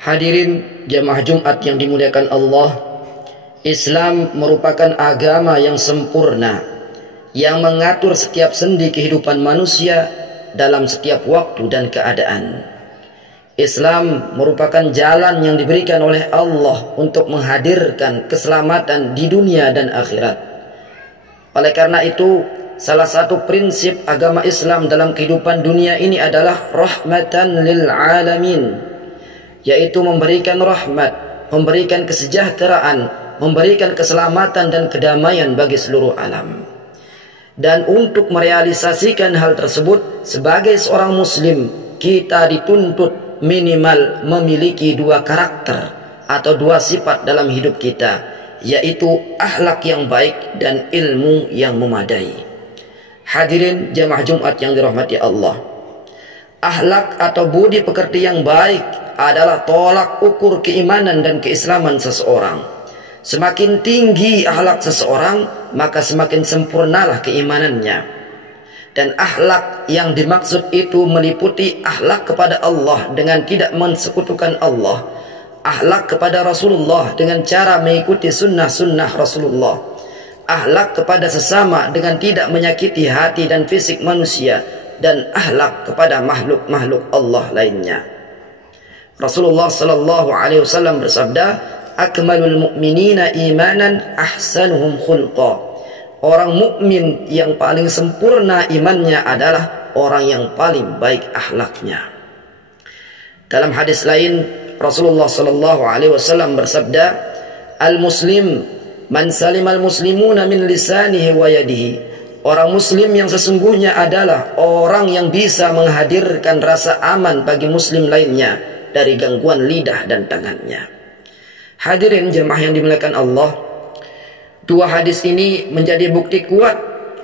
Hadirin jamaah Jumat yang dimuliakan Allah, Islam merupakan agama yang sempurna yang mengatur setiap sendi kehidupan manusia dalam setiap waktu dan keadaan. Islam merupakan jalan yang diberikan oleh Allah untuk menghadirkan keselamatan di dunia dan akhirat. Oleh karena itu, salah satu prinsip agama Islam dalam kehidupan dunia ini adalah rahmatan lil alamin, yaitu memberikan rahmat, memberikan kesejahteraan, memberikan keselamatan dan kedamaian bagi seluruh alam. Dan untuk merealisasikan hal tersebut, sebagai seorang muslim, kita dituntut minimal memiliki dua karakter atau dua sifat dalam hidup kita, yaitu akhlak yang baik dan ilmu yang memadai. Hadirin jamaah Jumat yang dirahmati Allah, akhlak atau budi pekerti yang baik adalah tolak ukur keimanan dan keislaman seseorang. Semakin tinggi akhlak seseorang, maka semakin sempurnalah keimanannya. Dan akhlak yang dimaksud itu meliputi akhlak kepada Allah dengan tidak mensekutukan Allah, akhlak kepada Rasulullah dengan cara mengikuti sunnah-sunnah Rasulullah, akhlak kepada sesama dengan tidak menyakiti hati dan fisik manusia, dan akhlak kepada makhluk-makhluk Allah lainnya. Rasulullah sallallahu alaihi wasallam bersabda, "Akmalul mu'minina imanan ahsanuhum khulqa." Orang mukmin yang paling sempurna imannya adalah orang yang paling baik akhlaknya. Dalam hadis lain, Rasulullah sallallahu alaihi wasallam bersabda, "Al-muslim man salimal muslimuna min lisanihi wa yadihi." Orang muslim yang sesungguhnya adalah orang yang bisa menghadirkan rasa aman bagi muslim lainnya dari gangguan lidah dan tangannya. Hadirin jemaah yang dimuliakan Allah, dua hadis ini menjadi bukti kuat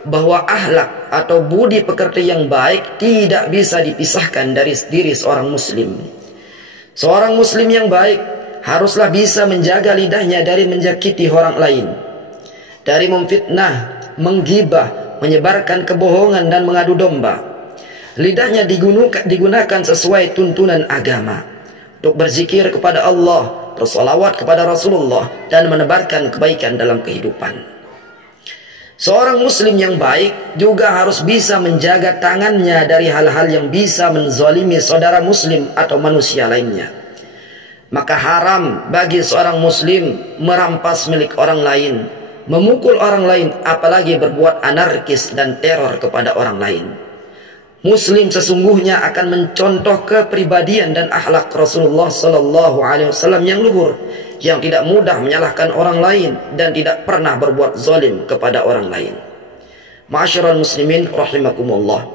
bahwa akhlak atau budi pekerti yang baik tidak bisa dipisahkan dari diri seorang muslim. Seorang muslim yang baik haruslah bisa menjaga lidahnya dari menyakiti orang lain, dari memfitnah, menggibah, menyebarkan kebohongan dan mengadu domba. Lidahnya digunakan sesuai tuntunan agama untuk berzikir kepada Allah, bersolawat kepada Rasulullah, dan menebarkan kebaikan dalam kehidupan. Seorang muslim yang baik juga harus bisa menjaga tangannya dari hal-hal yang bisa menzalimi saudara muslim atau manusia lainnya. Maka haram bagi seorang muslim merampas milik orang lain, memukul orang lain, apalagi berbuat anarkis dan teror kepada orang lain. Muslim sesungguhnya akan mencontoh kepribadian dan akhlak Rasulullah sallallahu alaihi wasallam yang luhur, yang tidak mudah menyalahkan orang lain dan tidak pernah berbuat zalim kepada orang lain. Ma'asyiral muslimin rahimakumullah.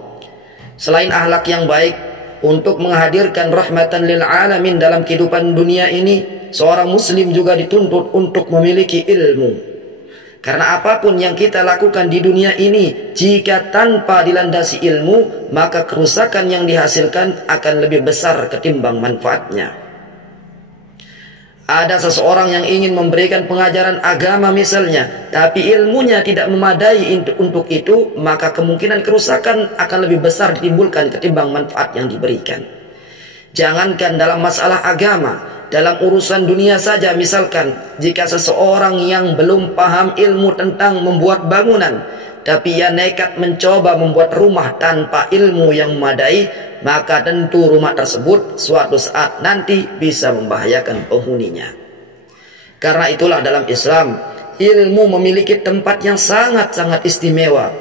Selain akhlak yang baik, untuk menghadirkan rahmatan lil alamin dalam kehidupan dunia ini, seorang muslim juga dituntut untuk memiliki ilmu. Karena apapun yang kita lakukan di dunia ini, jika tanpa dilandasi ilmu, maka kerusakan yang dihasilkan akan lebih besar ketimbang manfaatnya. Ada seseorang yang ingin memberikan pengajaran agama misalnya, tapi ilmunya tidak memadai untuk itu, maka kemungkinan kerusakan akan lebih besar ditimbulkan ketimbang manfaat yang diberikan. Jangankan dalam masalah agama, dalam urusan dunia saja, misalkan jika seseorang yang belum paham ilmu tentang membuat bangunan, tapi ia nekat mencoba membuat rumah tanpa ilmu yang memadai, maka tentu rumah tersebut suatu saat nanti bisa membahayakan penghuninya. Karena itulah dalam Islam, ilmu memiliki tempat yang sangat-sangat istimewa.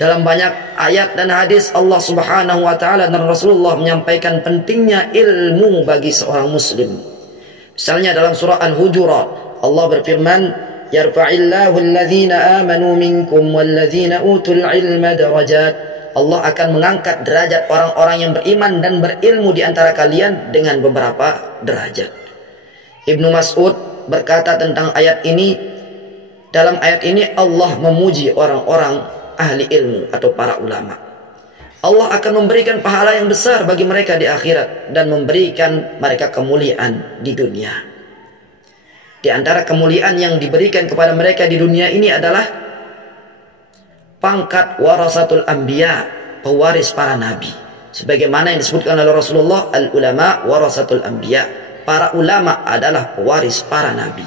Dalam banyak ayat dan hadis, Allah subhanahu wa ta'ala dan Rasulullah menyampaikan pentingnya ilmu bagi seorang muslim. Misalnya dalam surah Al-Hujurat, Allah berfirman, "Yarfa'illahu alladhina amanu minkum walladhina utul ilma darajat." Allah akan mengangkat derajat orang-orang yang beriman dan berilmu di antara kalian dengan beberapa derajat. Ibnu Mas'ud berkata tentang ayat ini, dalam ayat ini Allah memuji orang-orang ahli ilmu atau para ulama. Allah akan memberikan pahala yang besar bagi mereka di akhirat dan memberikan mereka kemuliaan di dunia. Di antara kemuliaan yang diberikan kepada mereka di dunia ini adalah pangkat warasatul anbiya, pewaris para nabi. Sebagaimana yang disebutkan oleh Rasulullah, al-ulama warasatul anbiya. para ulama adalah pewaris para nabi.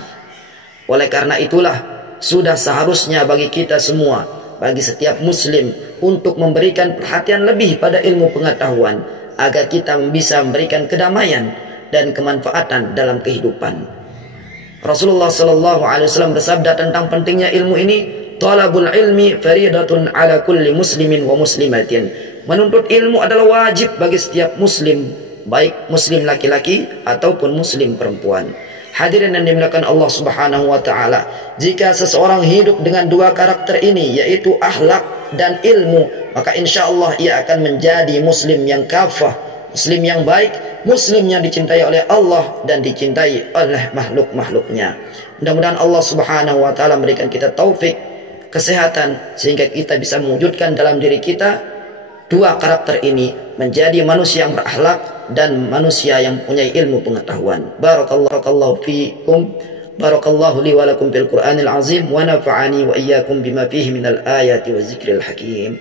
Oleh karena itulah sudah seharusnya bagi kita semua, bagi setiap muslim, untuk memberikan perhatian lebih pada ilmu pengetahuan agar kita bisa memberikan kedamaian dan kemanfaatan dalam kehidupan. Rasulullah SAW bersabda tentang pentingnya ilmu ini, talabul ilmi faridatun ala kulli muslimin wa muslimatin. Menuntut ilmu adalah wajib bagi setiap muslim, baik muslim laki-laki ataupun muslim perempuan. Hadirin yang dimuliakan Allah Subhanahu wa taala, jika seseorang hidup dengan dua karakter ini, yaitu akhlak dan ilmu, maka insya Allah ia akan menjadi muslim yang kafah, muslim yang baik, muslim yang dicintai oleh Allah dan dicintai oleh makhluk-makhluknya. Mudah-mudahan Allah Subhanahu wa taala memberikan kita taufik, kesehatan, sehingga kita bisa mewujudkan dalam diri kita dua karakter ini, menjadi manusia yang berakhlak dan manusia yang punya ilmu pengetahuan. Barakallahu fiikum, barakallahu li wa lakum bil Qur'anil azim, wa nafa'ani wa iyyakum bima fihi minal ayati wa zikril hakim.